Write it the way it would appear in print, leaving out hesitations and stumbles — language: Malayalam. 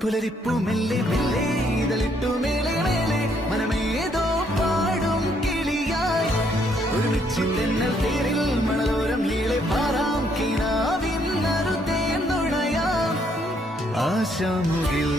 പുലരിപ്പു മെല്ലെ മെല്ലെ ഇതളിട്ടു മേലെ മേലെ മനമേതോ പാടും കിളിയായി ഒരുമിച്ച് തെന്നൽ തേരിൽ മണലോരം നീളെ പാറാം കിനാവിൻ നറുതേൻ നുണയാം ആശാമുകിൽ